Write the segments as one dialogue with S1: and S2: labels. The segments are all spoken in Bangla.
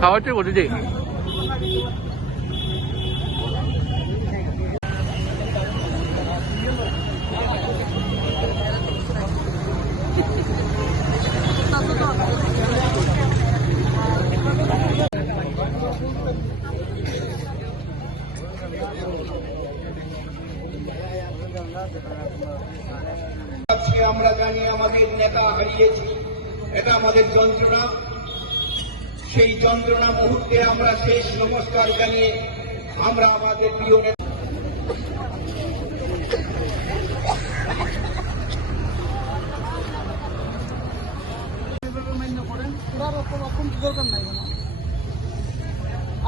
S1: খাওয়াচ্ছি বুঝেছি
S2: আজকে আমরা জানি আমাদের নেতা হারিয়েছি। এটা আমাদের যন্ত্রণা। সেই যন্ত্রণা মুহূর্তে আমরা শেষ নমস্কার জানিয়ে আমরা আমাদের প্রিয়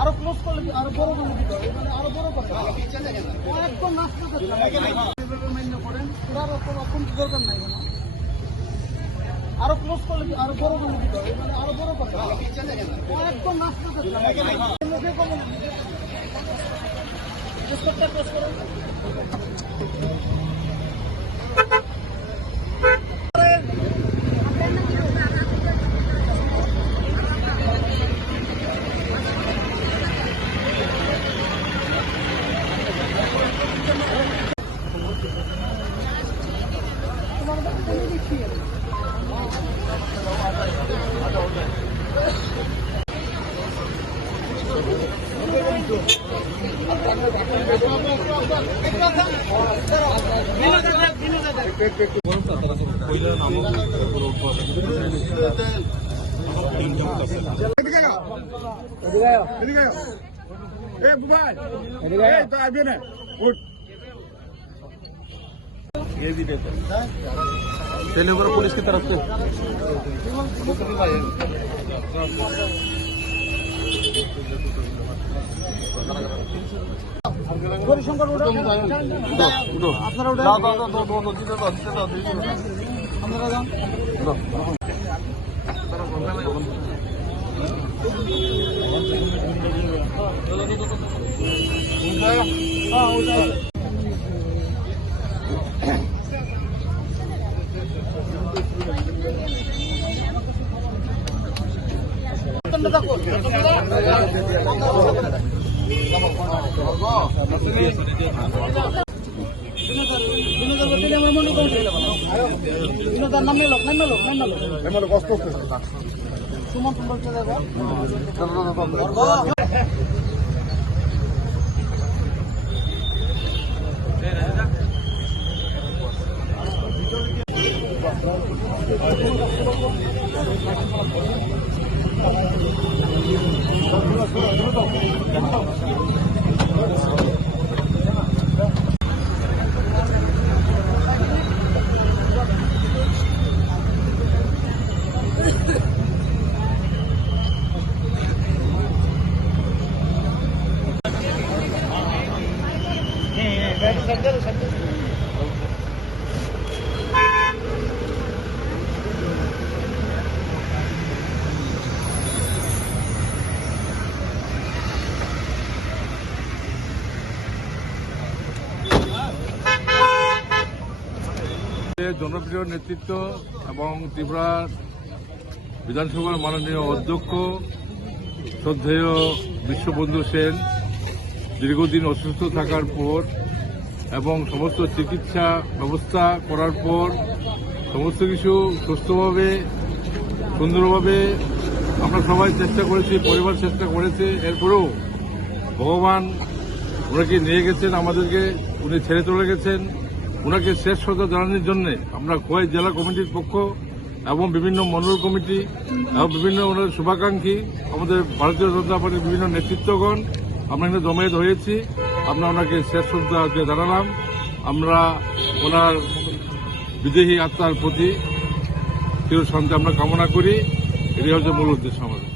S3: আরও ক্লোজ করলে আরও বড় করলে কি হবে? মানে আরও বড় কথা। একদম নাস্তা মান্য করেন ওরা রকম কি দরকার নাই কোনো? আরও ক্লোজ করলে আরও বড় করলে দিতে মানে আরও বড় কথা। একদম মুখে ক্লোজ করুন
S1: Thank you. ఏది పేపర్
S3: গৌরীশঙ্কর উঠো আপনারা উঠে আপনারা নামে লোক সুমন সুন্দর চলে যাব
S4: জনপ্রিয় নেতৃত্ব এবং ত্রিপুরা বিধানসভার মাননীয় অধ্যক্ষ শ্রদ্ধেয় বিশ্ববন্ধু সেন দীর্ঘদিন অসুস্থ থাকার পর এবং সমস্ত চিকিৎসা ব্যবস্থা করার পর সমস্ত কিছু সুস্থভাবে, সুন্দরভাবে আমরা সবাই চেষ্টা করেছি, পরিবার চেষ্টা করেছে। এরপরেও ভগবান ওনাকে নিয়ে গেছেন, আমাদেরকে উনি ছেড়ে চলে গেছেন। ওনাকে শেষ শ্রদ্ধা জানানোর জন্য আমরা খোয়াই জেলা কমিটির পক্ষ এবং বিভিন্ন মন্ডল কমিটি এবং বিভিন্ন ওনার শুভাকাঙ্ক্ষী, আমাদের ভারতীয় জনতা পার্টির বিভিন্ন নেতৃত্বগণ আমরা এখানে জমায়েত হয়েছি। আমরা ওনাকে শেষ শ্রদ্ধা আজকে জানালাম। আমরা ওনার বিদেহী আত্মার প্রতি চির শান্তি আমরা কামনা করি। এটাই হচ্ছে মূল উদ্দেশ্য আমাদের।